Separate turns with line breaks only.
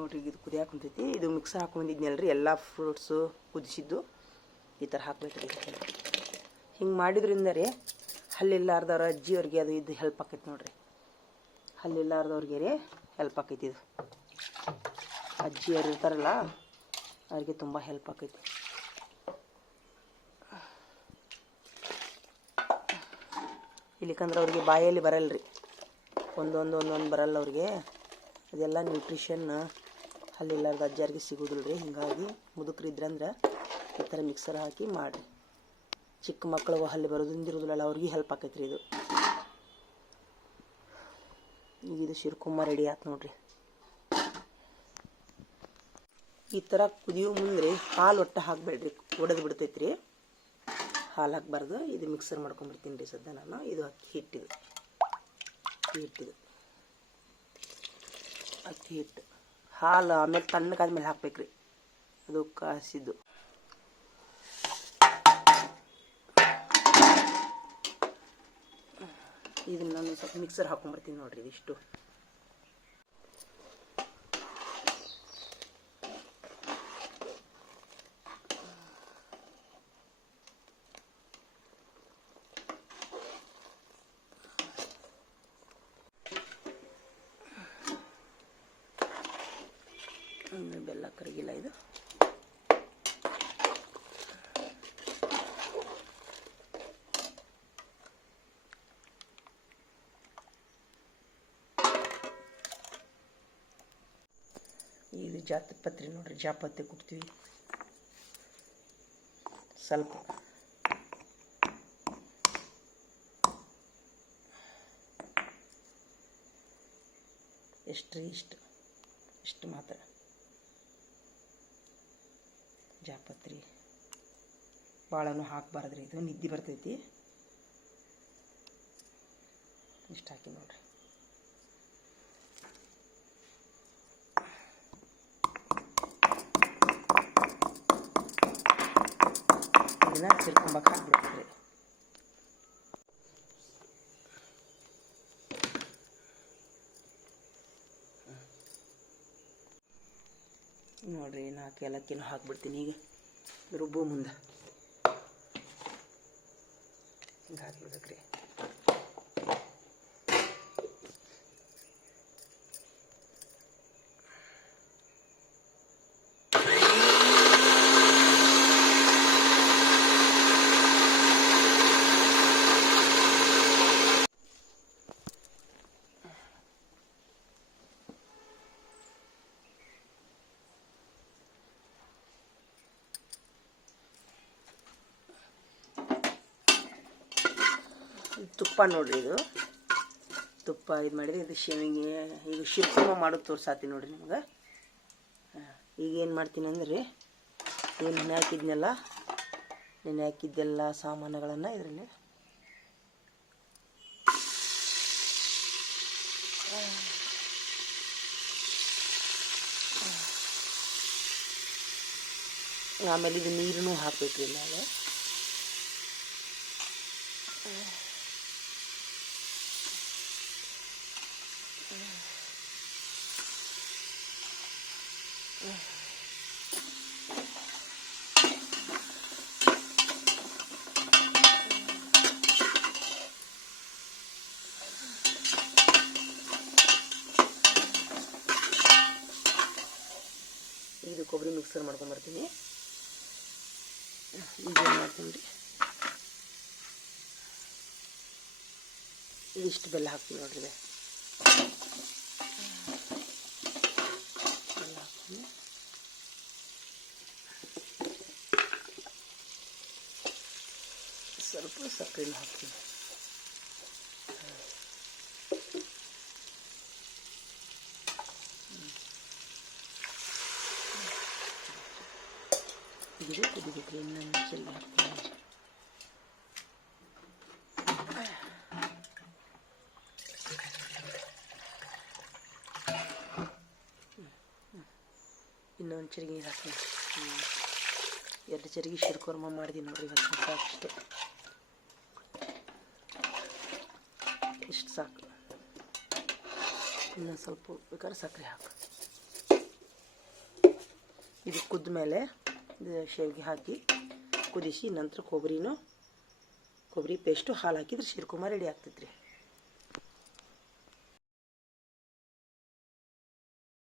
ನೋಡ್ರಿ, ಇದು ಕುದಿಯಾಕ ಕುಂತೈತಿ, ಇದು ಮಿಕ್ಸರ್ ರೀ ಎಲ್ಲ ಫ್ರೂಟ್ಸು ಕುದಿಸಿದ್ದು. ಈ ಥರ ಹಾಕ್ಬೇಕ್ರಿ ಹಿಂಗೆ ಮಾಡಿದ್ರಿಂದ ರೀ, ಹಲ್ಲಿಲ್ಲಾರ್ದವ್ರ ಅಜ್ಜಿಯವ್ರಿಗೆ ಅದು ಇದು ಹೆಲ್ಪ್ ಆಕೈತಿ ನೋಡ್ರಿ. ಹಲ್ಲಿಲ್ಲಾರ್ದವ್ರಿಗೆ ರೀ ಹೆಲ್ಪ್ ಆಕೈತಿ ಇದು. ಅಜ್ಜಿಯವ್ರು ಇರ್ತಾರಲ್ಲ, ಅವ್ರಿಗೆ ತುಂಬ ಹೆಲ್ಪ್ ಆಕೈತಿ. ಇಲ್ಲಿಕಂದ್ರೆ ಅವ್ರಿಗೆ ಬಾಯಲ್ಲಿ ಬರಲ್ಲ ರೀ ಒಂದೊಂದು ಒಂದೊಂದು ಬರಲ್ಲ ಅವ್ರಿಗೆ. ಅದೆಲ್ಲ ನ್ಯೂಟ್ರಿಷನ್ ಹಲ್ಲಿಲ್ಲಾರ್ದ ಅಜ್ಜಾರಿಗೆ ಸಿಗೋದಿಲ್ಲ ರೀ ಹಿಂಗಾಗಿ ಮುದುಕರು ಇದ್ರಂದ್ರೆ ಈ ಥರ ಮಿಕ್ಸರ್ ಹಾಕಿ ಮಾಡಿರಿ. ಚಿಕ್ಕ ಮಕ್ಕಳು ಅಲ್ಲಿ ಬರೋದ್ರಿಂದ ಅವ್ರಿಗೆ ಹೆಲ್ಪ್ ಆಕೈತೆ ರೀ ಇದು. ಈಗ ಇದು ಶಿರ್ಕುಮ್ಮ ರೆಡಿ ಆಯ್ತು ನೋಡ್ರಿ. ಈ ಥರ ಕುದಿಯೋ ಮುಂದೆ ಹಾಲು ಒಟ್ಟು ಹಾಕಬೇಡ್ರಿ, ಒಡೆದು ಬಿಡ್ತೈತೆ ರೀ ಹಾಲು ಹಾಕ್ಬಾರ್ದು, ಇದು ಮಿಕ್ಸರ್ ಮಾಡ್ಕೊಂಡ್ಬಿಡ್ತೀನಿ ರೀ ಸದ್ಯ ನಾನು. ಇದು ಅಕ್ಕಿ ಹಿಟ್ಟಿದು. ಹಿಟ್ಟಿದು. ಅಕ್ಕಿ ಹಿಟ್ಟು ಹಾಲು ಆಮೇಲೆ ತಣ್ಣಗಾದ್ಮೇಲೆ ಹಾಕ್ಬೇಕ್ರಿ. ಅದು ಕಾಸಿದ್ದು. ಇದನ್ನ ನಾನು ಸ್ವಲ್ಪ ಮಿಕ್ಸರ್ ಹಾಕೊಂಡ್ಬರ್ತೀನಿ ನೋಡ್ರಿ, ಇದಿಷ್ಟು. ಇಲ್ಲ ಕರಗಿಲ್ಲ ಇದು. ಇದು ಜಾತಪತ್ರಿ ನೋಡ್ರಿ ಜಾಪತ್ರೆ ಕೊಡ್ತೀವಿ. ಸ್ವಲ್ಪ. ಎಷ್ಟು ಇಷ್ಟು ಇಷ್ಟು ಮಾತ್ರ. ಜಾಪತ್ರಿ. ಭಾಳನೂ ಹಾಕಬಾರ್ದ್ರಿ ಇದು ನಿದ್ದೆ ಬರ್ತೈತಿ. ಇಷ್ಟು ಹಾಕಿ ನೋಡ್ರಿ. ಇದನ್ನ ಸಿರ್ಕೊಂಬಕ್ಕೆ ಹಾಕ್ಬಿಡ್ತೀರಿ ನೋಡ್ರಿ ನಾಲ್ಕು ಏಲಕ್ಕಿನೂ ಹಾಕ್ಬಿಡ್ತೀನಿ. ಈಗ ರುಬ್ಬು ಮುಂದೆ. ಹಿಂಗೆ ಬೇಕು ಇದು ತುಪ್ಪ ನೋಡ್ರಿ ಇದು. ತುಪ್ಪ ಇದು ಮಾಡಿದ್ರೆ ಇದು ಶೇವಿಗೆ, ಇದು ಶಿರ್ಕುಮ ಮಾಡೋದು ತೋರ್ಸಾತಿ ನೋಡ್ರಿ ನಿಮ್ಗೆ. ಈಗ ಏನು ಮಾಡ್ತೀನಿ ಅಂದ್ರೆ ಏನು ನೆನೆ ಹಾಕಿದ್ನೆಲ್ಲ, ನೆನೆ ಹಾಕಿದ್ದೆಲ್ಲ ಸಾಮಾನುಗಳನ್ನು ಇದರಲ್ಲಿ. ಆಮೇಲೆ ಇದು ನೀರನ್ನು ಹಾಕಬೇಕು ಮೇಲೆ ಇದು ಕೊಬ್ಬರಿ ಮಿಕ್ಸರ್ ಮಾಡ್ಕೊಂಬರ್ತೀನಿ ಈಗ ಏನು ಮಾಡ್ತೀನಿ ರೀ ಇದಿಷ್ಟು ಬೆಲ್ಲ ಹಾಕ್ತೀನಿ ನೋಡ್ರಿ ಇದು. ಬೆಲ್ಲ ಹಾಕ್ತೀನಿ ಸ್ವಲ್ಪ ಸಕ್ಕರೆನೂ ಹಾಕ್ತೀನಿ ಇದು ಕುದಿಬೇಕು ಇನ್ನೊಂದು ಚೆಲ್ಲಿ ಹಾಕ್ತೀನಿ ಇನ್ನೊಂದು ಚರಿಗೆ ನೀರು ಹಾಕ್ತೀನಿ ಎರಡು ಚರಿಗೆ ಶಿರ್ಕೋರ್ಮ ಮಾಡಿದ್ದೀನಿ ನೋಡ್ರಿ ಇವತ್ತು ಇಷ್ಟು ಸಾಕು. ಇನ್ನೊಂದು ಸ್ವಲ್ಪ ಬೇಕಾದ್ರೆ ಸಕ್ಕರೆ ಹಾಕು. ಇದು ಕುದ್ದ ಮೇಲೆ ಶೇವಿಗೆ ಹಾಕಿ ಕುದಿಸಿ, ನಂತರ ಕೊಬ್ಬರಿನೂ, ಕೊಬ್ಬರಿ ಪೇಸ್ಟು ಹಾಲು ಹಾಕಿದ್ರೆ ಶಿರ್ಕುಮಾರ್ ರೆಡಿ ಆಗ್ತೈತ್ರಿ.